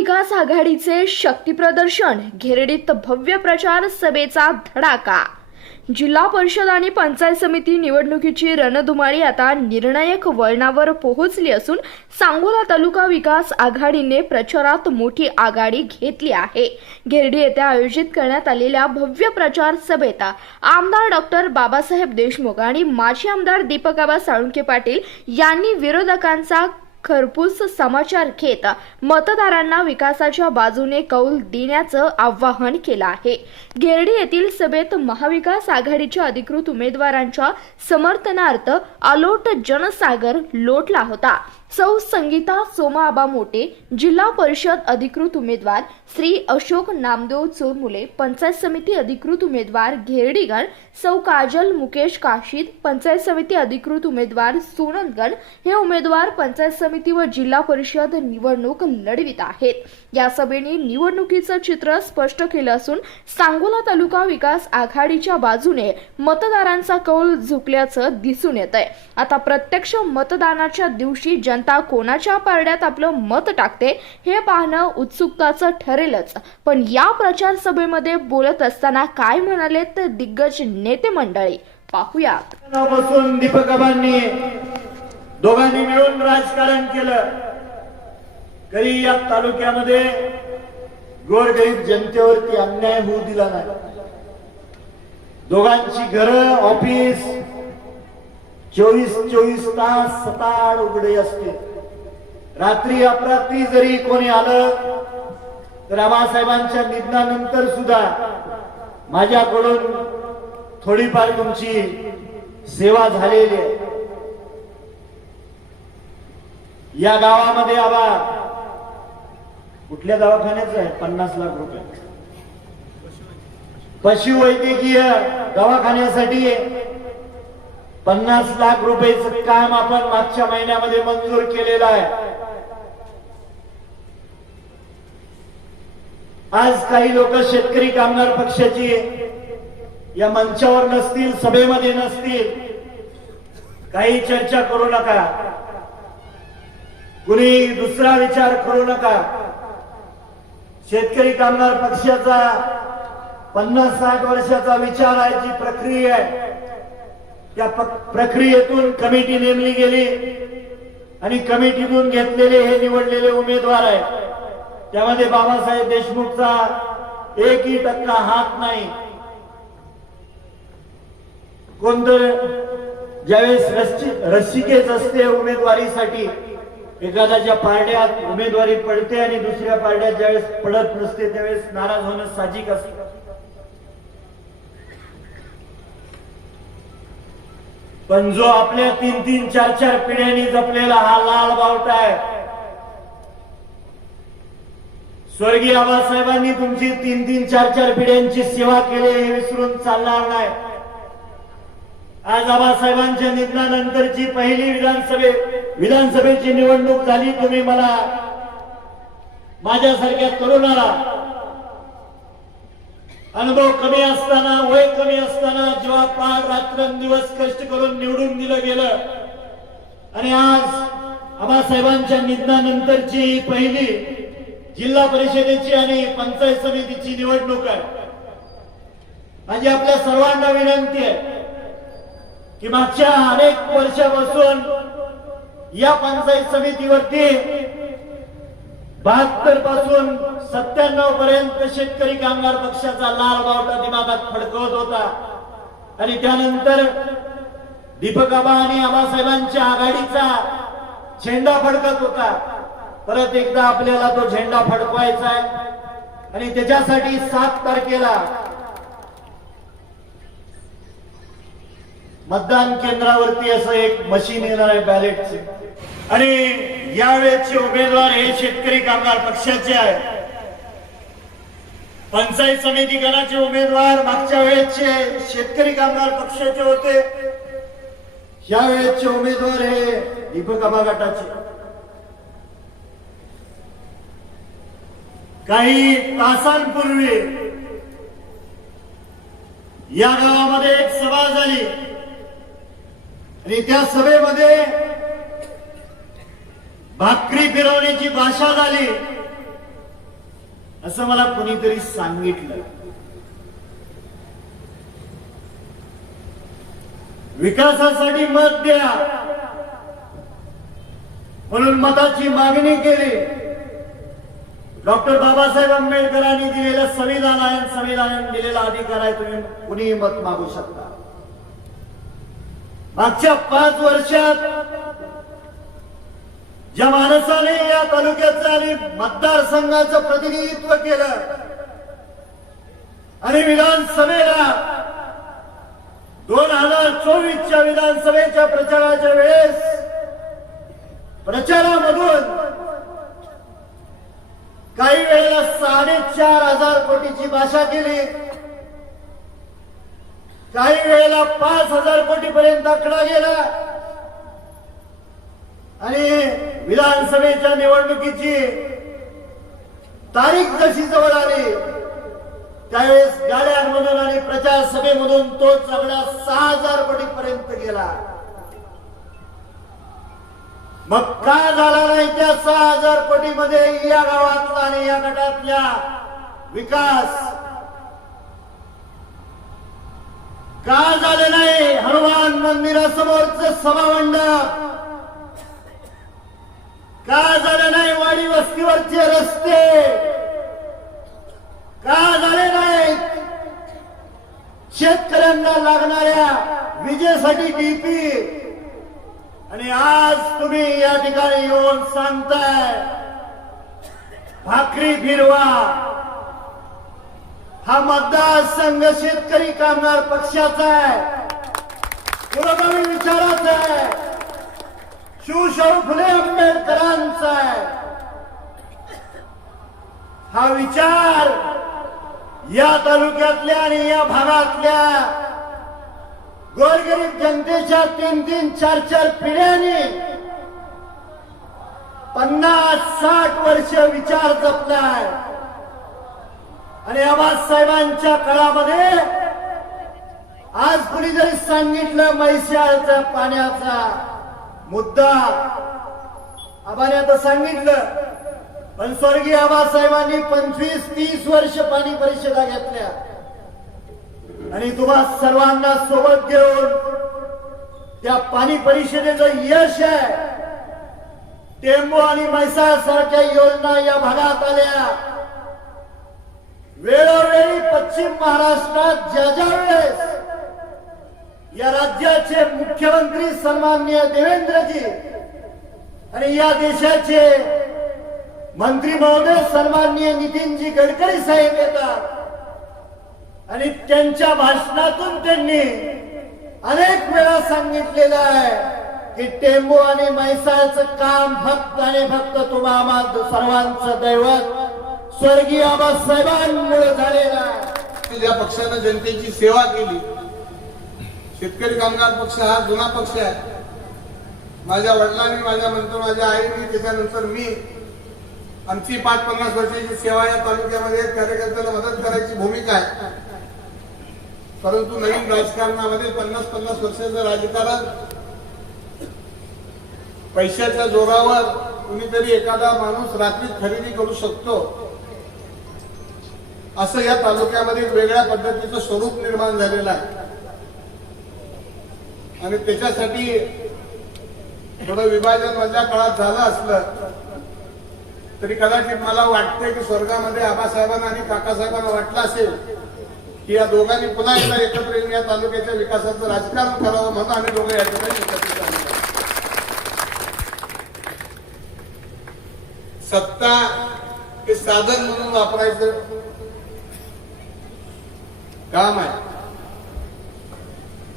विकास आघाडीचे शक्ती प्रदर्शन, घेरडीत भव्य प्रचार सभेचा धडाका। जिल्हा परिषद आणि पंचायत समिती निवडणुकीची रणधुमाळी आता निर्णायक वळणावर पोहोचली असून सांगोला तालुका विकास आघाडीने प्रचारात मोठी आघाडी घेतली आहे। घेरडी येथे आयोजित करण्यात आलेल्या भव्य प्रचार सभेत आमदार डॉक्टर बाबासाहेब देशमुख आणि माजी आमदार दीपक साळुंखे पाटील यांनी विरोधकांचा खरपूस समाचार घेत मतदारांना विकासाच्या बाजूने कौल देण्याचं आवाहन केलं आहे। घेरडी येथील सभेत महाविकास आघाडीच्या अधिकृत उमेदवारांच्या समर्थनार्थ अलोट जनसागर लोटला होता। सौ संगीता सोमाआबा मोटे, जिल्हा परिषद अधिकृत उमेदवार श्री अशोक नामदेव चोरमुले, पंचायत समिती अधिकृत उमेदवार घेरडीगण सौ काजल मुकेश काशीद, पंचायत समिती अधिकृत उमेदवार सोनलगण हे उमेदवार पंचायत समिती व जिल्हा परिषद निवडणूक लढवित आहेत। या सभेने निवडणुकीचं चित्र स्पष्ट केलं असून सांगोला तालुका विकास आघाडीच्या बाजूने मतदारांचा कौल झुकल्याचं दिसून येतंय। आता प्रत्यक्ष मतदानाच्या दिवशी जनता कोणाच्या पारड्यात आपलं मत टाकते हे पाहणं उत्सुकताचं ठरेलच। पण या प्रचार सभेमध्ये बोलत असताना काय म्हणाले तर दिग्गज नेते मंडळी, पाहूयात। बसून दीपकाबांनी दोघांनी मिळून राजकारण केलं। कधी या तालुक्यामध्ये गोरगरीब जनतेवरती अन्याय होऊ दिला नाही। दोघांची घरं, ऑफिस 24 तास सताड उघडे असते। रात्री अपरात्री जरी कोणी आलं तर आबासाहेबांच्या निधनानंतर सुद्धा माझ्याकडून थोडीफार तुमची सेवा झालेली आहे। या गावामध्ये आबा कुठल्या दवाखान्याचं आहे? 50 लाख रुपये पशुवैद्यकीय दवाखान्यासाठी 50 लाख रुपयाचं काम आपण मागच्या महिन्यामध्ये मंजूर केलेलं आहे। आज काही लोक शेतकरी कामगार पक्षाची या मंचावर नसतील, सभेमध्ये नसतील, काही चर्चा करू नका, कुणी दुसरा विचार करू नका। शेतकरी कामगार पक्षाचा 50-60 वर्षाचा विचार आहे, जी प्रक्रिया आहे, त्या प्रक्रियेतून कमिटी नेमली गेली आणि कमिटीतून घेतलेले हे निवडलेले उमेदवार आहे। त्यामध्ये बाबासाहेब देशमुखचा 1% हात नाही। कोणतं ज्यावेळेस रस्सिकेच असते उमेदवारीसाठी, एखाद्याच्या पारड्यात उमेदवारी पडते आणि दुसऱ्या पारड्यात ज्यावेळेस पडत नसते त्यावेळेस नाराज होणं साहजिक असतं। पण जो आपल्या 3-3, 4-4 पिढ्यांनी जपलेला हा लाल बावटा आहे, स्वर्गीय आबासाहेबांनी तुमची 3-3, 4-4 पिढ्यांची सेवा केली हे विसरून चालणार नाही। आज आबासाहेबांच्या निधनानंतरची पहिली विधानसभेची निवडणूक झाली। तुम्ही मला माझ्यासारख्या तरुणाला अनुभव कमी असताना, वय कमी असताना, जेव्हा पार रात्रंदिवस कष्ट करून निवडून दिलं गेलं आणि आज आबासाहेबांच्या निधनानंतरची पहिली जिल्हा परिषदेची आणि पंचायत समितीची निवडणूक आहे। माझी आपल्या सर्वांना विनंती आहे की मागच्या अनेक वर्षापासून या पंचायत समितीवरती 72 पासून 97 पर्यंत शेतकरी कामगार पक्षाचा लाल बावटा दिमागात फडकवत होता आणि त्यानंतर दीपकाबा आणि आबासाहेबांच्या आघाडीचा झेंडा फडकत होता। परत एकदा आपल्याला तो झेंडा फडकवायचा आहे आणि त्याच्यासाठी 7 तारखेला मतदान केंद्रावरती असं एक मशीन येणार आहे बॅलेटचे, आणि यावेळेचे उमेदवार हे शेतकरी कामगार पक्षाचे आहे। पंचायत समिती गणाचे उमेदवार मागच्या वेळेचे शेतकरी कामगार पक्षाचे होते, यावेळेचे उमेदवार हे दीपक आबा गटाचे। काही तासांपूर्वी या गावामध्ये एक सभा झाली आणि त्या सभेमध्ये भाकरी फिरवण्याची भाषा झाली असं मला कोणीतरी सांगितलं. विकासासाठी मत द्या म्हणून मताची मागणी केली. डॉक्टर बाबासाहेब आंबेडकरांनी दिलेलं संविधान आहे, संविधानाने दिलेला अधिकार आहे, तुम्ही कुणीही मत मागू शकता. मागच्या 5 वर्षात ज्या माणसाने या तालुक्याचं आणि मतदारसंघाचं प्रतिनिधित्व केलं आणि विधानसभेला 2024च्या विधानसभेच्या प्रचाराच्या वेळेस प्रचारामधून काही वेळेला 4,500 कोटीची भाषा केली, काही वेळेला 5,000 कोटीपर्यंत आकडा गेला आणि विधानसभेच्या निवडणुकीची तारीख जशी जवळ आली त्यावेळेस गाड्यांमधून आणि प्रचार सभेमधून तो आकडा 6,000 कोटीपर्यंत गेला. मग का झाला नाही त्या 6,000 कोटीमध्ये या गावातला आणि या गटातल्या विकास? का झाले नाही हनुमान मंदिरासमोरचं सभामंडप? का झाले नाही वाडी वस्तीवरचे रस्ते? का झाले नाही शेतकऱ्यांना लागणाऱ्या विजेसाठी डीपी? आणि आज तुम्ही या ठिकाणी येऊन सांगताय भाकरी फिरवा. हा मतदारसंघ शेतकरी कामगार पक्षाचा आहे, पुरोगामी विचाराचा आहे, शिवशाहू फुले आंबेडकरांचा आहे. हा विचार या तालुक्यातल्या आणि या भागातल्या गोरगरीब जनतेच्या 3-3, 4-4 पिढ्यांनी 50-60 वर्ष विचार जपलाय. आणि आबासाहेबांच्या काळामध्ये आज कुणीतरी सांगितलं म्हैसाळच्या पाण्याचा मुद्दा. आबाने आता सांगितलं, पण स्वर्गीय आबासाहेबांनी 25-30 वर्ष पाणी परिषदा घेतल्या आणि तुम्हा सर्वांना सोबत घेऊन त्या पाणी परिषदेचं यश आहे. टेंबू आणि म्हैसाळ सारख्या योजना या भागात आल्या. वेळोवेळी पश्चिम महाराष्ट्रात ज्या वेळेस या राज्याचे मुख्यमंत्री सन्माननीय देवेंद्रजी आणि या देशाचे मंत्री महोदय सन्माननीय नितीनजी गडकरी साहेब येतात आणि त्यांच्या भाषणातून त्यांनी अनेक वेळा सांगितलेलं आहे की टेंबू आणि म्हैसाळचं काम फक्त आणि फक्त तुम्हा आम्हा सर्वांचं दैवत स्वर्गीय आबासाहेबांमुळे झालेला आहे. ज्या पक्षानं जनतेची सेवा केली, शेतकरी कामगार पक्ष हा जुना पक्ष आहे. माझ्या वडिलांनी, माझ्या नंतर माझ्या आईने, त्याच्यानंतर मी, आमची 50 वर्षाची सेवा या तालुक्यामध्ये कार्यकर्त्याला मदत करायची भूमिका आहे. परंतु नवीन राजकारणामध्ये 50 वर्षाचं राजकारण पैशाच्या जोरावर कुणीतरी एखादा माणूस रात्रीत खरेदी करू शकतो असं या तालुक्यामध्ये एक वेगळ्या पद्धतीचं स्वरूप निर्माण झालेलं आहे. आणि त्याच्यासाठी थोडं विभाजन मधल्या काळात झालं असलं तरी कदाचित मला वाटतंय की स्वर्गामध्ये आबासाहेबांना आणि काकासाहेबांना वाटलं असेल की या दोघांनी पुन्हा एकदा एकत्र येऊन या तालुक्याच्या विकासाचं राजकारण करावं म्हणून आम्ही दोघे या ठिकाणी एकत्रित आलो. सत्ता हे साधन म्हणून वापरायचं काम आहे.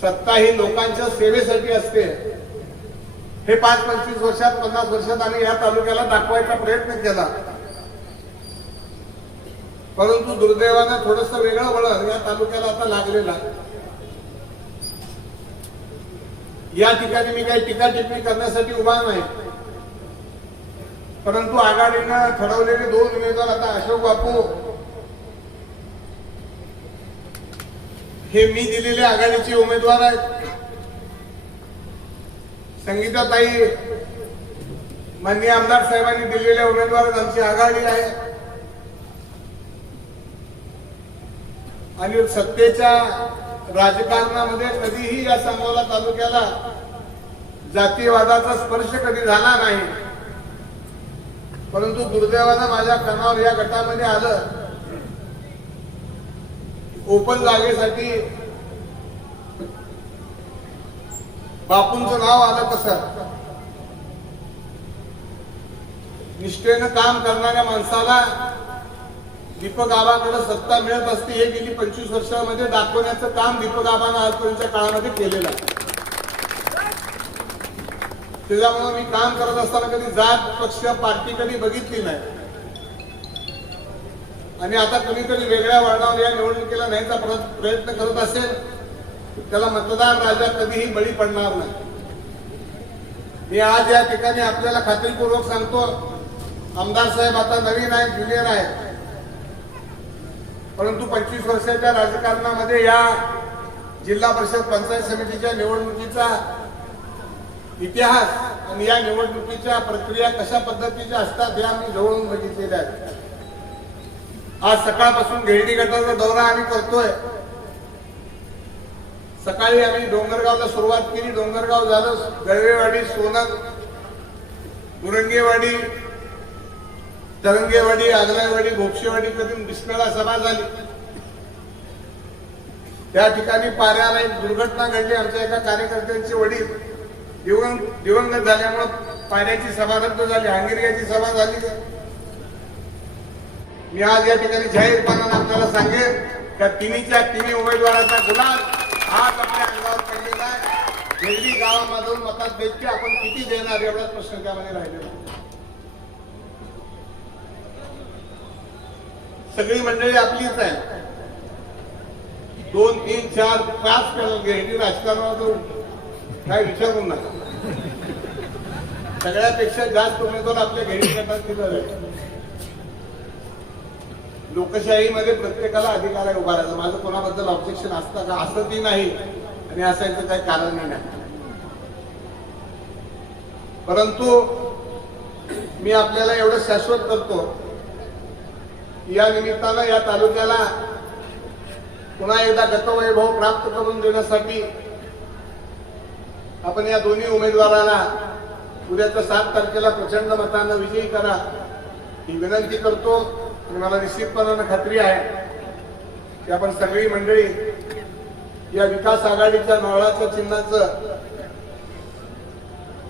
सत्ता ही लोकांच्या सेवेसाठी असते. हे 5-25 वर्षात, 50 वर्षात आम्ही या तालुक्याला दाखवायचा प्रयत्न केला. परंतु दुर्दैवानं थोडस वेगळं वळण या तालुक्याला आता लागलेलं आहे. या ठिकाणी मी काही टीका टिप्पणी करण्यासाठी उभा नाही, परंतु आघाडीनं ठरवलेले 2 उमेदवार आता अशोक बापू हे मी दिलेले आघाडीचे उमेदवार आहेत. संगीताताई माननीय आमदार साहेबांनी दिलेल्या उमेदवार आमची आघाडी आहे. आणि सत्तेच्या राजकारणामध्ये कधीही या सांगोला तालुक्याला जातीवादाचा स्पर्श कधी झाला नाही. परंतु दुर्दैवानं माझ्या कानावर या गटामध्ये आलं, ओपन जागेसाठी बापूंचं नाव आलं. कसं निष्ठेनं काम करणाऱ्या माणसाला दीपक आबाकडे सत्ता मिळत असते हे गेली 25 वर्षामध्ये दाखवण्याचं काम दीपक आबानं आजपर्यंतच्या काळामध्ये केलेलं आहे. त्याच्यामुळे मी काम करत असताना कधी जात पक्ष पार्टी कधी बघितली नाही. आणि आता कुणीतरी वेगळ्या वळणावर या निवडणुकीला न्यायचा प्रयत्न करत असेल, त्याला मतदार राजा कधीही बळी पडणार नाही. मी आज या ठिकाणी आपल्याला खात्रीपूर्वक सांगतो, आमदार साहेब आता नवीन आहेत, ज्युनियर आहेत, परंतु 25 वर्षाच्या राजकारणामध्ये या जिल्हा परिषद पंचायत समितीच्या निवडणुकीचा इतिहास आणि या निवडणुकीच्या प्रक्रिया कशा पद्धतीच्या असतात हे आम्ही जवळून बघितलेल्या आहेत. आज सकाळपासून घेरडी गटाचा दौरा आम्ही करतोय. सकाळी आम्ही डोंगरगावला सुरुवात केली. डोंगरगाव झालं, गळवेवाडी, सोनक, मुरंगेवाडी, तरंगेवाडी, आगलाईवाडी, भोपशेवाडी करून बिस्कळा सभा झाली. त्या ठिकाणी पाऱ्याला एक दुर्घटना घडली. आमच्या एका कार्यकर्त्यांचे वडील दिवंगत झाल्यामुळे पाऱ्याची सभा रद्द झाली, हांगिरग्याची सभा झाली. मी आज या ठिकाणी जाहीरपणाने आपल्याला सांगेन, त्या तिन्ही उमेदवारांचा गुलाल आज आपल्या अंगावर पडलेला आहे. घेरडी गावामधून मताधिक्य आपण किती देणार एवढाच प्रश्न त्यामध्ये राहिलेला. सगळी मंडळी आपलीच आहे. 2, 3, 4, 5 घेरडी राजकारणात काय विचारू नका. सगळ्यापेक्षा जास्त उमेदवार आपल्या घेरडी गटात दिला. लोकशाहीमध्ये प्रत्येकाला अधिकार आहे उभा राहायचा. माझं कोणाबद्दल ऑब्जेक्शन असतं का? असं ती नाही आणि असायचं काही कारण नाही. परंतु मी आपल्याला एवढं शाश्वत करतो, या निमित्तानं या तालुक्याला पुन्हा एकदा गतवैभव प्राप्त करून देण्यासाठी आपण या दोन्ही उमेदवाराला उद्याच्या 7 तारखेला प्रचंड मतांना विजयी करा ही विनंती करतो. आणि मला निश्चितपणानं खात्री आहे की आपण सगळी मंडळी या विकास आघाडीच्या नवळाच्या चिन्हाचं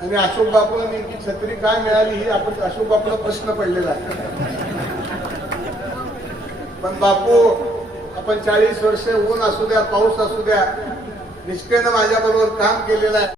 आणि अशोक बापूला नेमकी छत्री काय मिळाली ही आपण अशोक बापूला प्रश्न पडलेला आहे. पण बापू, आपण 40 वर्षे ऊन असू द्या, पाऊस असू द्या, निष्ठेनं माझ्या बरोबर काम केलेलं आहे.